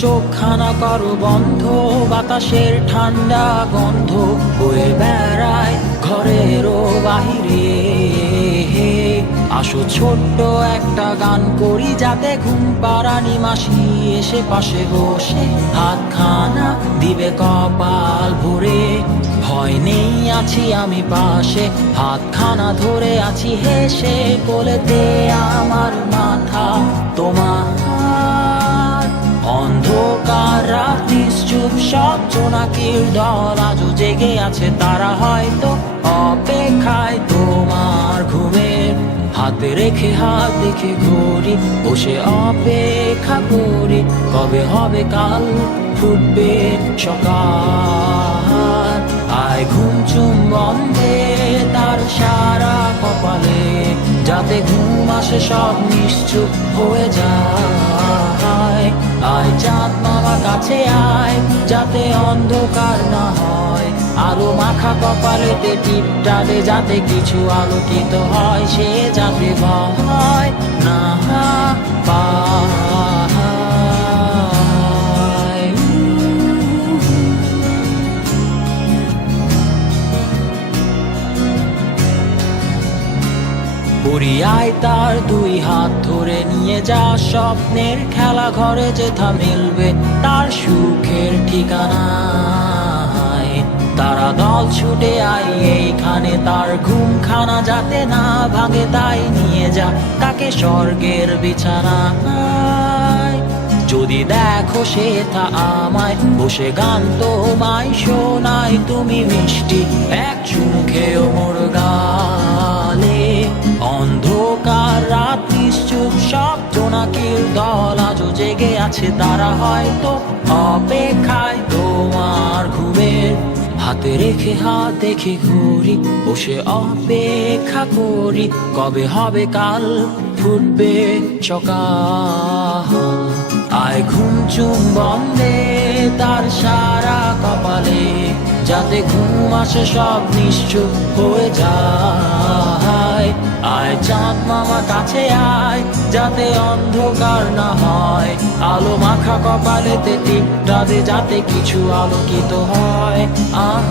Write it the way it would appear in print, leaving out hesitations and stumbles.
চোখখানা করো বন্ধ, বাতাসের ঠান্ডা গন্ধ বয়ে বেড়ায় ঘরেরও বাহিরে। আসো ছোট্ট একটা গান করি, যাতে ঘুম পাড়ানি মাসি এসে পাশে বসে হাতখানা দিবে কপাল ভরে। ভয় নেই, আছি আমি পাশে, হাতখানা ধরে আছি হেসে, কোলেতে আমার মাথা তোমার। অন্ধকার রাত্রি চুপ, সব জোনাকির দল আজও জেগে আছে, তারা হয়তো অপেক্ষায় তোমার ঘুমের। হাতে রেখে হাত দেখে ঘড়ি, বসে অপেক্ষা করি, কবে হবে কাল, ফুটবে সকাল। আয় ঘুম চুম বন্ধে তার সারা কপালে, যাতে ঘুম আসে সব নিশ্চুপ হয়ে যায়। আয় চাঁদ মামা কাছে আয়, যাতে অন্ধকার না হয়, আলো মাখা কপালেতে টিপটা দে, যাতে কিছু আলোকিত হয়, সে যাতে ভয় না পায়। পড়িয়ায় তার দুই হাত ধরে নিয়ে যা, স্বপ্নের খেলা ঘরে যেথা মিলবে তার সুখের ঠিকানা। তারা দল ছুটে আই এইখানে, তার ঘুমখানা যাতে না ভাঙে, তাই নিয়ে যা তাকে স্বর্গের বিছানায়। যদি দেখো সে তা আমায় বসে গান তোমায় শোনায়, তুমি মিষ্টি এক চুমু খেয়েও মোর গালে। অন্ধকার রাত্রি চুপ, সব জোনাকির দল আজও জেগে আছে, তারা হয়তো অপেক্ষায় তোমার ঘুমের। হাতে রেখে হাত দেখে ঘুরি, বসে অপেক্ষা করি, কবে হবে কাল, ফুটবে সকাল। আয় ঘুম চুম বন্ধে তার সারা কপালে, যাতে ঘুম আসে সব নিশ্চুপ হয়ে যায়। আয় চাঁদ মামা কাছে আয়, যাতে অন্ধকার না হয়, আলো মাখা কপালেতে টিপটা দে, যাতে কিছু আলোকিত হয়। আহ